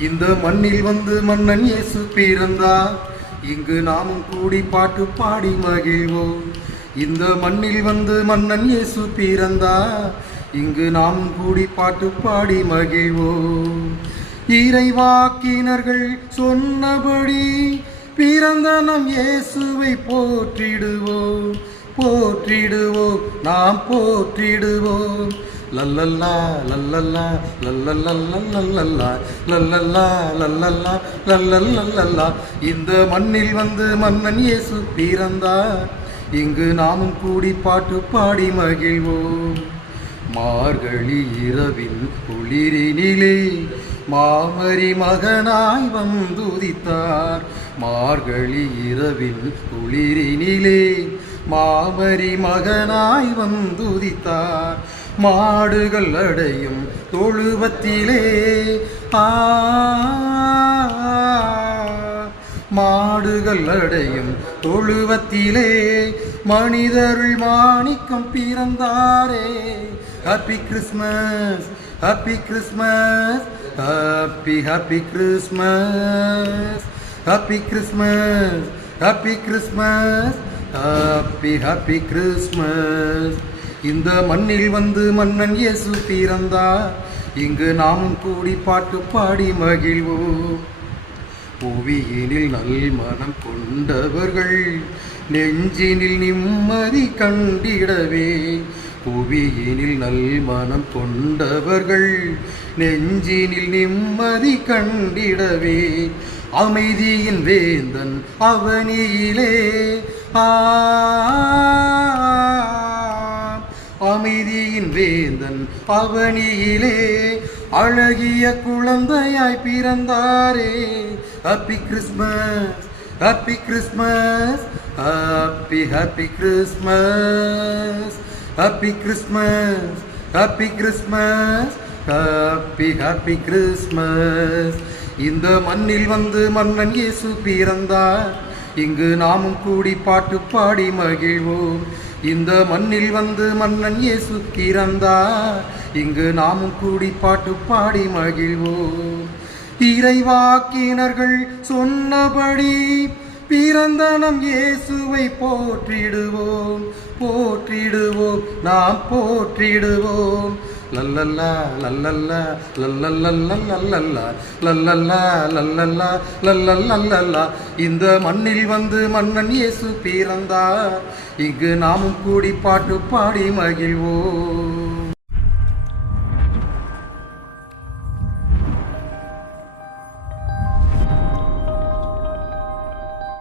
இந்த மண்ணில் வந்து மன்னன் இயேசு பிறந்தா இங்கு நாமும் கூடி பாட்டு பாடி மகிழ்வோம். இந்த மண்ணில் வந்து மன்னன் இயேசு பிறந்தா இங்கு நாம் கூடி பாட்டு பாடி மகிழ்வோம். இறைவாக்கினர்கள் சொன்னபடி பிறந்த நம் இயேசுவை போற்றிடுவோம். போற்றிடுவோம் நாம் போற்றிடுவோம். லல்லல்லா லல்லல்லா லல்லல்லா லல்லல்லா லல்லல்லா லல்லல்லா இந்த மண்ணில் வந்து மன்னன் இயேசு பிறந்தார் இங்கு நாமும் கூடி பாட்டு பாடி மகிழ்வோம் மார்கழி இரவின் குளிரினிலே மாமரி மகனாய் வந்துதித்தார் மார்கழி இரவின் குளிரினிலே மாமரி மகனாய் வந்துதித்தார் மாடுகள் அடையும் தொழுவத்திலே. ஆ மாடுகள் அடையும் தொழுவத்திலே. மனிதருள் மாணிக்கம் பிறந்தாரே. Happy Christmas happy Christmas happy happy Christmas happy Christmas happy Christmas happy happy Christmas இந்த மண்ணில் வந்து மன்னன் இயேசு பிறந்தார். இங்கு நாமும் கூடி பாட்டு பாடி மகிழ்வோம். புவியினில் நல் மனம் கொண்டவர்கள் நெஞ்சினில் நிம்மதி கண்டிடவே. புவியினில் நல் மனம் கொண்டவர்கள் நெஞ்சினில் நிம்மதி கண்டிடவே. அமைதியின் வேந்தன் அவனியிலே ஆ அமைதியின் வேந்தன் பவனியிலே அழகிய குழந்தையாய் பிறந்தாரே. Happy Christmas happy Christmas happy happy Christmas happy Christmas happy Christmas happy happy Christmas இந்த மண்ணில் வந்து மன்னன் இயேசு பிறந்தார். இங்கு நாமும் கூடி பாட்டு பாடி மகிழ்வோம். இந்த மண்ணில் வந்து மன்னன் இயேசு பிறந்தார் இங்கு நாமும் கூடி பாட்டு பாடி மகிழ்வோம். இறைவாக்கினர்கள் சொன்னபடி பிறந்த நம் இயேசுவை போற்றிடுவோம். போற்றிடுவோம். நாம் போற்றிடுவோம். லல்லல்லா லல்லல்லா லல்லல்லா லல்லல்லா லல்லல்லா லல்லல்லா லல்லல்லா இந்த மண்ணில் வந்து மன்னன் இயேசு பிறந்தார். இங்கு நாமும் கூடி பாட்டு பாடி மகிழ்வோம்.